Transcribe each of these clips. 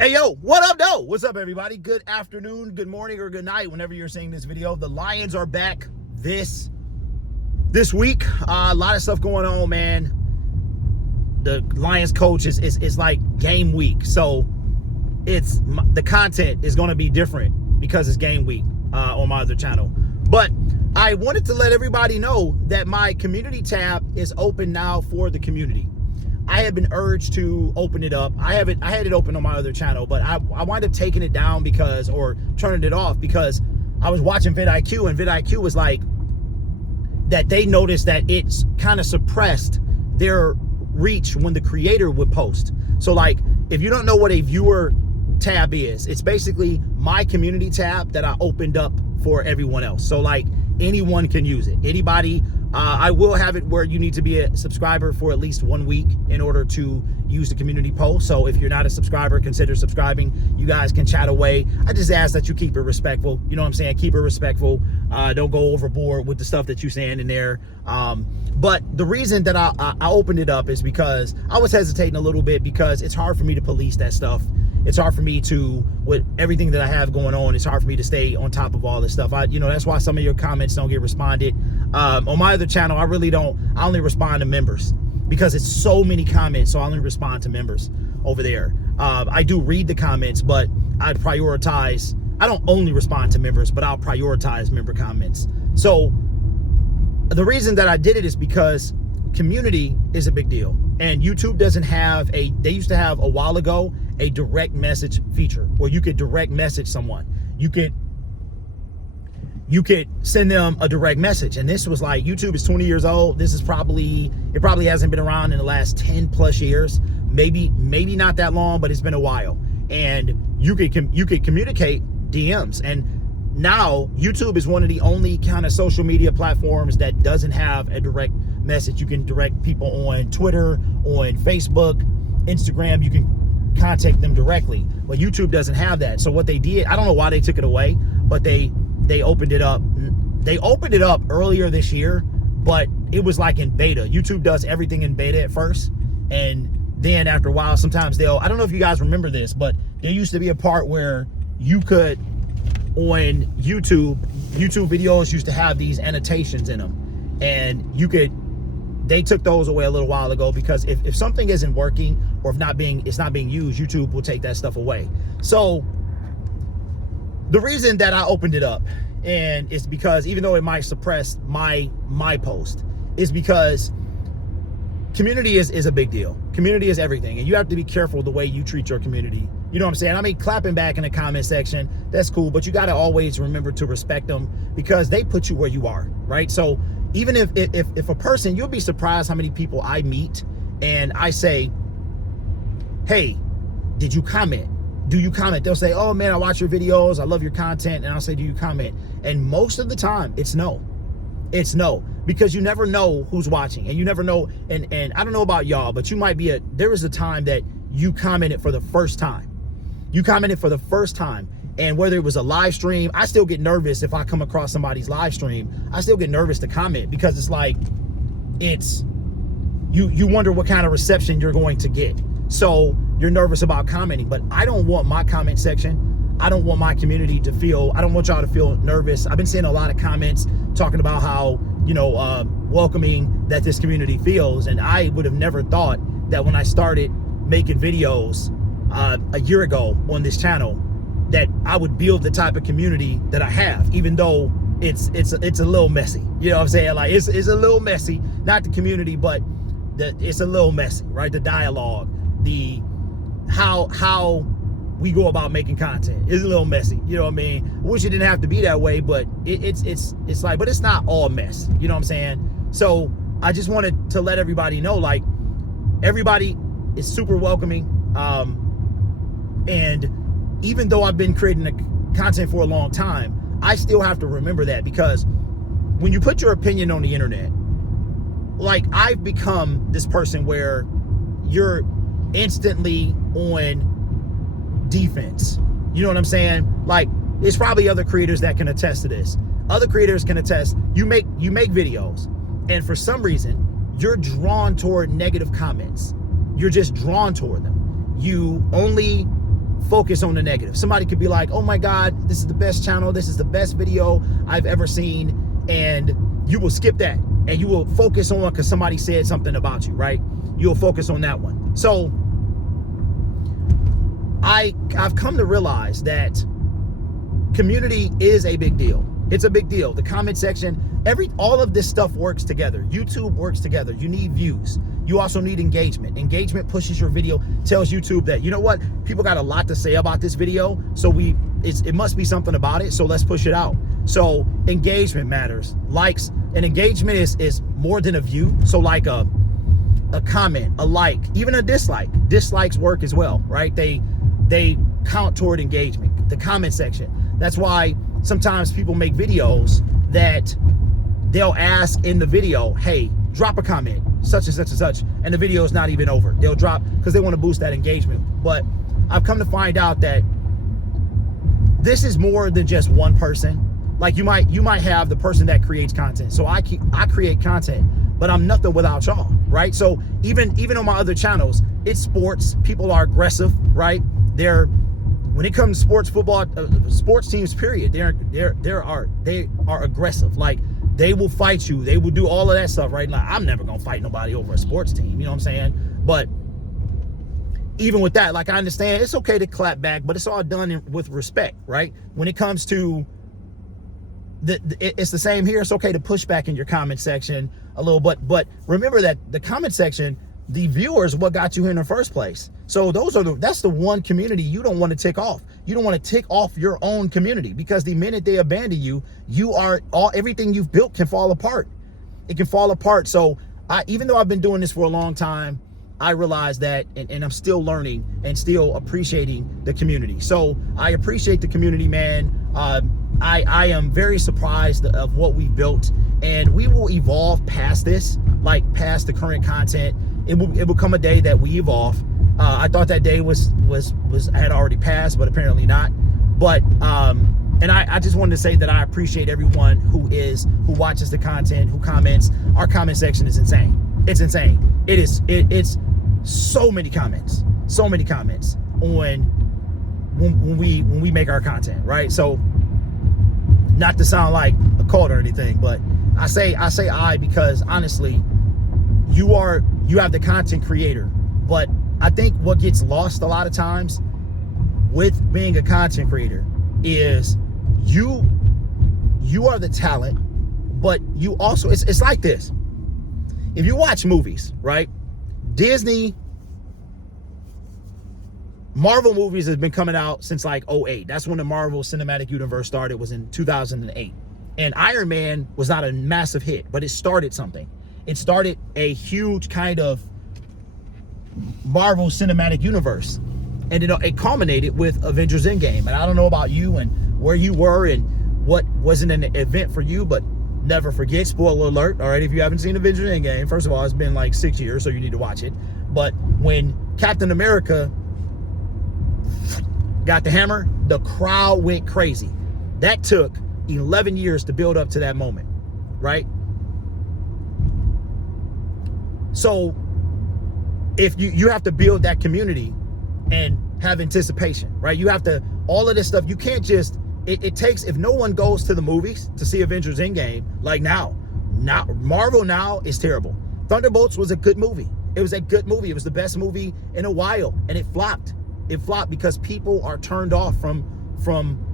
Hey, yo, what up, though? What's up, everybody? Good afternoon, good morning, or good night, whenever you're seeing this video. The Lions are back this week. A lot of stuff going on, man. The Lions coach is like game week. So the content is going to be different because it's game week on my other channel. But I wanted to let everybody know that my community tab is open now for the community. I have been urged to open it up. I had it open on my other channel, but I wound up taking it down or turning it off because I was watching vidIQ, and vidIQ was like that they noticed that it's kind of suppressed their reach when the creator would post. So like, if you don't know what a viewer tab is, it's basically my community tab that I opened up for everyone else. So like, anyone can use it. Anybody. I will have it where you need to be a subscriber for at least 1 week in order to use the community post. So if you're not a subscriber, consider subscribing. You guys can chat away. I just ask that you keep it respectful. You know what I'm saying? Keep it respectful. Don't go overboard with the stuff that you're saying in there. But the reason that I opened it up is because I was hesitating a little bit because it's hard for me to police that stuff. It's hard for me to, with everything that I have going on, it's hard for me to stay on top of all this stuff. That's why some of your comments don't get responded. On my other channel, I only respond to members because it's so many comments. So I only respond to members over there. I do read the comments, but I don't only respond to members, but I'll prioritize member comments. So the reason that I did it is because community is a big deal. And YouTube doesn't have they used to have a while ago a direct message feature where you could direct message someone. You could send them a direct message. And this was like, YouTube is 20 years old. It probably hasn't been around in the last 10 plus years. Maybe not that long, but it's been a while. And you could communicate DMs. And now YouTube is one of the only kind of social media platforms that doesn't have a direct message. You can direct people on Twitter, on Facebook, Instagram. You can contact them directly. But YouTube doesn't have that. So what they did, I don't know why they took it away, but they opened it up. They opened it up earlier this year, but it was like in beta. YouTube does everything in beta at first. And then after a while, sometimes I don't know if you guys remember this, but there used to be a part where you could, on YouTube videos used to have these annotations in them, and they took those away a little while ago because if something isn't working or it's not being used, YouTube will take that stuff away. So the reason that I opened it up, and it's because even though it might suppress my post, is because community is a big deal. Community is everything, and you have to be careful the way you treat your community. You know what I'm saying? I mean, clapping back in the comment section, that's cool, but you got to always remember to respect them because they put you where you are, right? So even if a person, you'll be surprised how many people I meet and I say, hey, did you comment? Do you comment? They'll say, oh man, I watch your videos, I love your content. And I'll say, do you comment? And most of the time it's no. It's no, because you never know who's watching, and you never know. And I don't know about y'all, but there was a time that you commented for the first time. You commented for the first time. And whether it was a live stream, I still get nervous if I come across somebody's live stream. I still get nervous to comment because it's like, you wonder what kind of reception you're going to get. So you're nervous about commenting, but I don't want my comment section, I don't want my community to feel, I don't want y'all to feel nervous. I've been seeing a lot of comments talking about how, welcoming that this community feels. And I would have never thought that when I started making videos a year ago on this channel, that I would build the type of community that I have, even though it's a little messy. You know what I'm saying? Like it's a little messy, not the community, but it's a little messy, right? The dialogue, how we go about making content is a little messy. You know what I mean? I wish it didn't have to be that way, but it's like, but it's not all mess. You know what I'm saying? So I just wanted to let everybody know, like, everybody is super welcoming. And even though I've been creating the content for a long time, I still have to remember that, because when you put your opinion on the internet, like, I've become this person where you're instantly on defense. You know what I'm saying? Like, there's probably other creators that can attest to this. Other creators can attest. You make videos, and for some reason, you're drawn toward negative comments. You're just drawn toward them. You only focus on the negative. Somebody could be like, oh my God, this is the best channel. This is the best video I've ever seen. And you will skip that and you will focus on because somebody said something about you, right? You'll focus on that one. So I've come to realize that community is a big deal. It's a big deal. The comment section, all of this stuff works together. YouTube works together. You need views. You also need engagement. Engagement pushes your video, tells YouTube that, you know what, people got a lot to say about this video, so it must be something about it, so let's push it out. So engagement matters. Likes and engagement is more than a view. So like a comment, a like, even a dislike. Dislikes work as well, right? They count toward engagement. The comment section. That's why sometimes people make videos that they'll ask in the video, hey, drop a comment, such and such and such, and the video is not even over. They'll drop because they want to boost that engagement. But I've come to find out that this is more than just one person. Like you might have the person that creates content. So I create content, but I'm nothing without y'all, right? So even on my other channels, it's sports. People are aggressive, right? When it comes to sports, football, sports teams, period, they are aggressive. Like they will fight you. They will do all of that stuff, right? Like I'm never gonna fight nobody over a sports team. You know what I'm saying? But even with that, like I understand it's okay to clap back, but it's all done with respect, right? When it comes to it's the same here. It's okay to push back in your comment section a little bit, but remember that the comment section, the viewers, what got you here in the first place. So that's the one community you don't want to tick off. You don't want to tick off your own community, because the minute they abandon you, everything you've built can fall apart. It can fall apart. So even though I've been doing this for a long time, I realize that, and I'm still learning and still appreciating the community. So I appreciate the community, man. I am very surprised of what we built, and we will evolve past this, like past the current content. It will come a day that we evolve. I thought that day had already passed, but apparently not. But and I just wanted to say that I appreciate everyone who watches the content, who comments. Our comment section is insane. It's insane. It's so many comments on when we make our content, right? So not to sound like a cult or anything, but I say because honestly, you have the content creator. But I think what gets lost a lot of times with being a content creator is you are the talent, but you also, it's like this. If you watch movies, right? Disney, Marvel movies has been coming out since like 2008. That's when the Marvel Cinematic Universe started, was in 2008. And Iron Man was not a massive hit, but it started something. It started a huge kind of Marvel Cinematic Universe. And it culminated with Avengers Endgame. And I don't know about you and where you were and what wasn't an event for you, but never forget, spoiler alert, all right, if you haven't seen Avengers Endgame, first of all, it's been like 6 years, so you need to watch it. But when Captain America got the hammer, the crowd went crazy. That took 11 years to build up to that moment, right? So if you have to build that community and have anticipation, right? You have to, all of this stuff, you can't just, it takes, if no one goes to the movies to see Avengers Endgame, like now Marvel now is terrible. Thunderbolts was a good movie. It was a good movie. It was the best movie in a while, and it flopped. It flopped because people are turned off from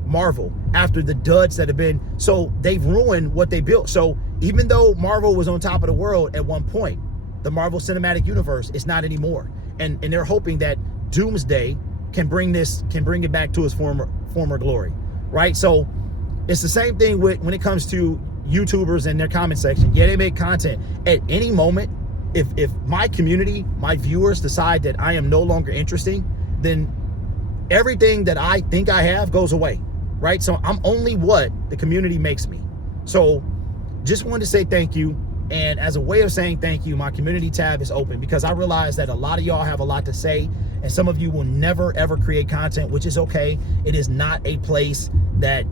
Marvel after the duds that have been, so they've ruined what they built. So even though Marvel was on top of the world at one point, the Marvel Cinematic Universe is not anymore. And they're hoping that Doomsday can bring it back to its former glory, right? So it's the same thing when it comes to YouTubers and their comment section. Yeah, they make content. At any moment, if my community, my viewers decide that I am no longer interesting, then everything that I think I have goes away, right? So I'm only what the community makes me. So just wanted to say thank you. And as a way of saying thank you, my community tab is open, because I realize that a lot of y'all have a lot to say, and some of you will never ever create content, which is okay. It is not a place that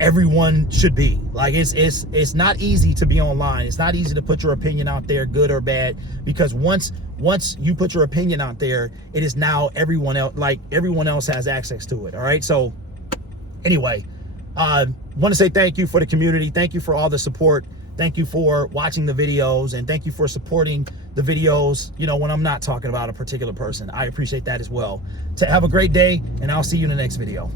everyone should be. Like it's not easy to be online. It's not easy to put your opinion out there, good or bad, because once you put your opinion out there, it is now everyone else has access to it. All right. So anyway, want to say thank you for the community. Thank you for all the support. Thank you for watching the videos, and thank you for supporting the videos, you know, when I'm not talking about a particular person. I appreciate that as well. To have a great day, and I'll see you in the next video.